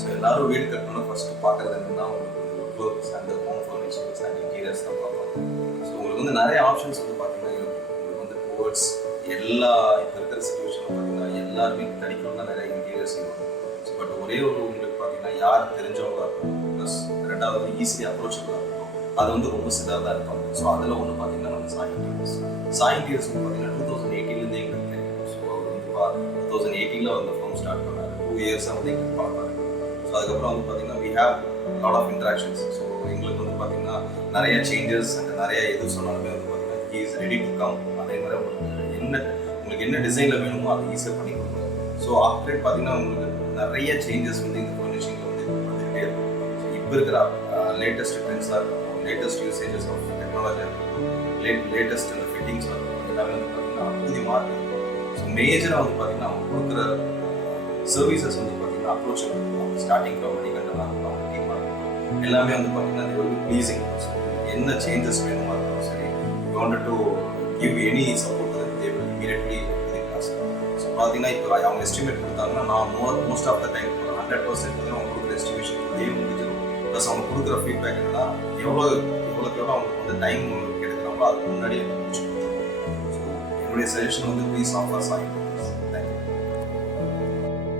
So எல்லாரும் வீடு கட்டணும்னா first பார்க்கறது என்னன்னா உங்களுக்கு clothes and home furnitures and interiors தான் பார்ப்பாங்க. ஸோ உங்களுக்கு வந்து நிறைய ஆப்ஷன்ஸ் வந்து பார்த்தீங்கன்னா இருக்கும். உங்களுக்கு வந்து டுவர்ட்ஸ் எல்லா இப்போ இருக்கிற சுச்சுவேஷனில் பார்த்தீங்கன்னா எல்லாருமே தனிக்கணும்னா நிறைய இன்டீரியர்ஸ் செய்வாங்க. ஸோ பட் ஒரே ஒரு உங்களுக்கு பார்த்தீங்கன்னா யார் தெரிஞ்சவங்க இருக்கும் ப்ளஸ் ரெண்டாவது ஈஸிலி அப்ரோச்சபிளாக இருக்கும். அது வந்து ரொம்ப சிதாக தான் இருப்பாங்க. ஸோ அதில் ஒன்று பார்த்தீங்கன்னா நம்ம சாய் இன்டீரியர்ஸ் வந்து பார்த்தீங்கன்னா 2018 எங்களுக்கு தெரியும். ஸோ அவர் வந்து 2018 வந்து ஃபோன் ஸ்டார்ட் பண்ணார். 2 இயர்ஸாக வந்து எங்களுக்கு பார்ப்பாரு. ஸோ அதுக்கப்புறம் வந்து பார்த்தீங்கன்னா we have lot of interactions. So எங்களுக்கு வந்து பார்த்தீங்கன்னா நிறைய சேஞ்சஸ் அண்ட் நிறைய எது சொன்னாலுமே வந்து பார்த்தீங்கன்னா he is ready to come. அதே மாதிரி உங்களுக்கு என்ன டிசைனில் வேணுமோ அதை ஈஸியாக பண்ணி கொடுங்க. ஸோ ஆஃப்டர் பார்த்தீங்கன்னா உங்களுக்கு நிறைய சேஞ்சஸ் வந்து இந்த ஃபர்னிஷிங்கில் வந்து வந்துகிட்டே இருக்கும். ஸோ இப்போ இருக்கிற லேட்டஸ்ட் ட்ரெண்ட்ஸாக இருக்கட்டும், லேட்டஸ்ட் யூசேஜஸ் ஆஃப் டெக்னாலஜியாக இருக்கட்டும், லேட்டஸ்ட் அந்த ஃபிட்டிங்ஸாக இருக்கட்டும், எல்லாமே வந்து பார்த்தீங்கன்னா புதியமாக இருக்குது. ஸோ மேஜராக வந்து பார்த்தீங்கன்னா அவங்க கொடுக்குற சர்வீசஸ் வந்து பார்த்தீங்கன்னா அப்ரோச்சபிள். ஸ்டார்டிங் ஃப்ரம் மணிகண்டனாக இருக்கட்டும், டீமாக இருக்கட்டும், எல்லாமே வந்து பார்த்தீங்கன்னா அது வந்து ப்ளீஸிங். ஸோ என்ன சேஞ்சஸ் வேணுமா இருக்கட்டும் சரி, you wanted to give any support they will immediately class. So பார்த்தீங்கன்னா இப்போ அவங்க எஸ்டிமேட் கொடுத்தாங்கன்னா நான் மோஸ்ட் ஆஃப் த டைம் 100% வந்து அவங்க கொடுக்குற எஸ்டிமேஷன் இதே முடிஞ்சிடும். ப்ளஸ் அவங்க கொடுக்குற ஃபீட்பேக் என்னன்னா எவ்வளோக்கு அவங்களுக்கு வந்து டைம் உங்களுக்கு எடுக்கிறாங்களோ அதுக்கு முன்னாடியே முடிச்சு கொடுத்துருவோம். ஸோ என்னுடைய சஜஷன் வந்து ப்ளீஸ் ஆஃபர் சாய்